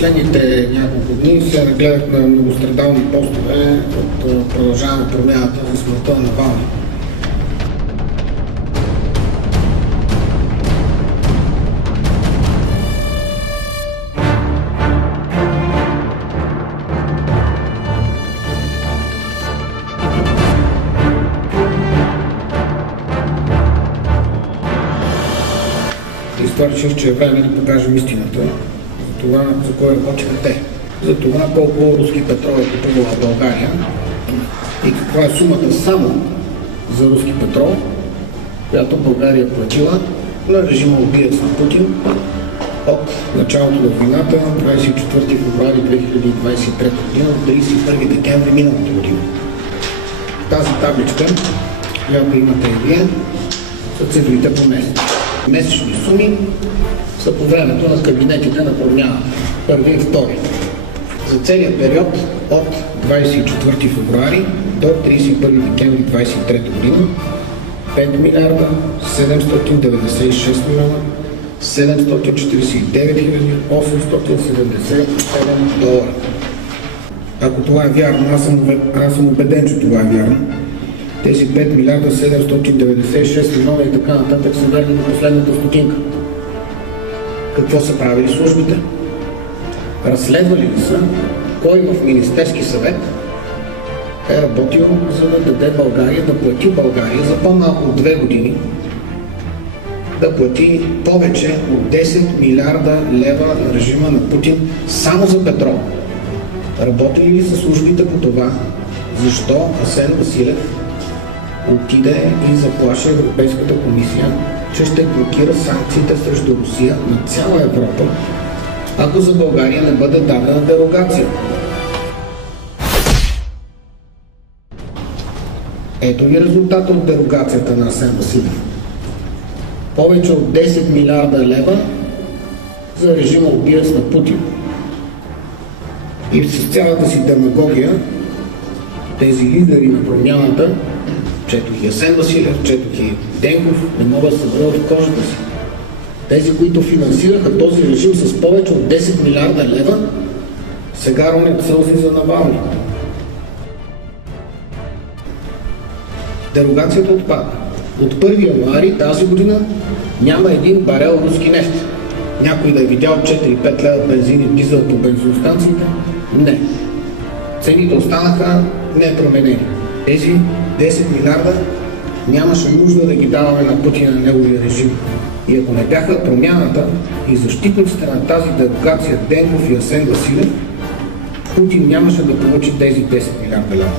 последните няколко дни се нагледах на многострадални постове от Продължаваме промяната за смъртта на Навални. Реших, че е време да покажем истината за това, за кое работиха те. За това колко руски петрол е купувала в България и каква е сумата само за руски петрол, която България платила на режима убиец на Путин от началото на войната, 24 февруари 2023 година до 31 декември миналата година. Тази табличка, която имате и вие, са цифрите по месец. Месечни суми са по времето на кабинетите на промяната, първи и втори. За целият период от 24 февруари до 31 декември 2023 година 5 милиарда 796 милиона 749 хиляди 877 долара. Ако това е вярно, аз съм убеден, че това е вярно. Тези 5 милиарда 796 милиона и така нататък са верни до последната стотинка. Какво са правили службите? Разследвали ли са кой в Министерски съвет е работил, за да даде България, да плати България за по-малко от 2 години, да плати повече от 10 милиарда лева на режима на Путин само за петрол? Работили ли са службите по това? Защо Асен Василев отиде и заплаши Европейската комисия, че ще блокира санкциите срещу Русия на цяла Европа, ако за България не бъде дадена дерогация? Ето ви резултата от дерогацията на Асен Василев. Повече от 10 милиарда лева за режима убиец на Путин. И с цялата си демагогия тези лидери на промяната, четох и Асен Василев, четох и Денков, не могат да се върнат в кожата си. Тези, които финансираха този режим с повече от 10 милиарда лева, сега ронят сълзи за Навални. Дерогацията отпада. От 1 януари тази година няма един барел руски нефт. Някой да е видял 4-5 лева бензин и дизел по бензиностанциите? Не. Цените останаха непроменени. Тези 10 милиарда нямаше нужда да ги даваме на Путин и на неговия режим. И ако не бяха промяната и защитниците на тази дерогация Денков и Асен Василев, Путин нямаше да получи тези 10 милиарда лева.